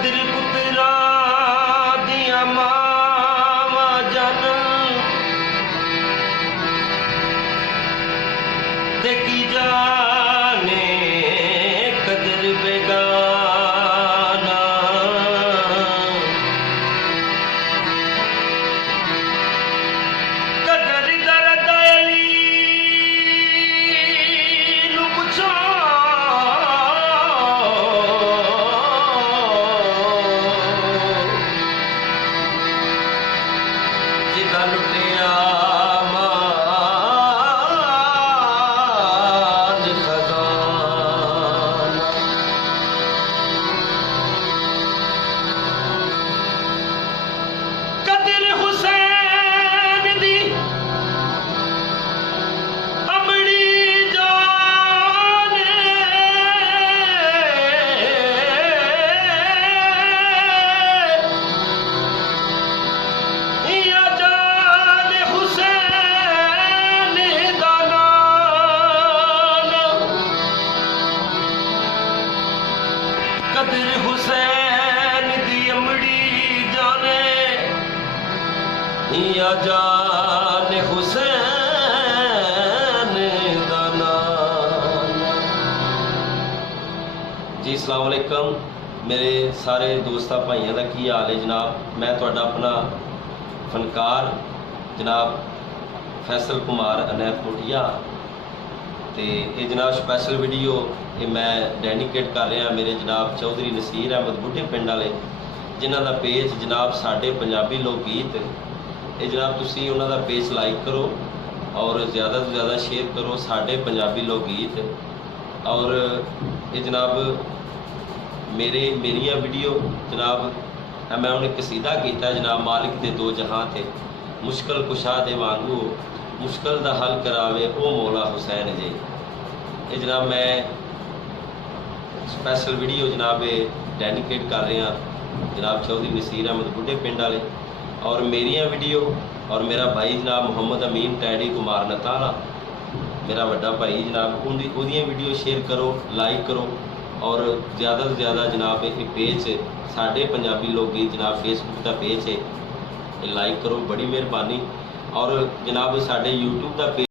कदर पुत्रा दिया मावा जन ते की जाने कदर बेगाना। कदर दर्द अली नू पुछो जिदा लुटिया माल खजाना। कदर हुसैन दी अमड़ी जाने या जान हुसैन दा नाम। कदर हुसैन दी अमड़ी जाने या जान हुसैन दा नाम। जी अस्सलाम वालेकुम मेरे सारे दोस्तां भाइयों का की हाल है जनाब। मैं तुहाडा अपना फनकार जनाब फैसल कुमार अनैत कोटिया ते ये जनाब स्पैशल वीडियो ये मैं डेडिकेट कर रहा मेरे जनाब चौधरी नसीर अहमद बुढ़े पिंड वाले जिन्हां दा पेज जनाब साडे पंजाबी लोक गीत ये जनाब तुसी उन्हां दा पेज लाइक करो और ज़्यादा तो ज़्यादा शेयर करो साडे पंजाबी लोक गीत। और ये जनाब मेरिया वीडियो जनाब मैं उन्हें कसीदा किया जनाब मालिक दे दो जहां थे मुश्किल कुशा दे वांगू मुश्किल दा हल करावे ओ मौला हुसैन जी। ये जनाब मैं स्पैशल वीडियो जनाब डेडिकेट कर रहा जनाब चौधरी नसीर अहमद बुढ़े पिंड वाले और मेरिया वीडियो और मेरा भाई जनाब मुहम्मद अमीन टैडी कुमार नताला मेरा बड़ा भाई जनाब उन्दियां वीडियो शेयर करो लाइक करो और ज़्यादा से ज़्यादा जनाब एक पेज साढ़े पंजाबी लोक गीत जनाब फेसबुक का पेज है लाइक करो बड़ी मेहरबानी। और जनाब साढ़े यूट्यूब का पेज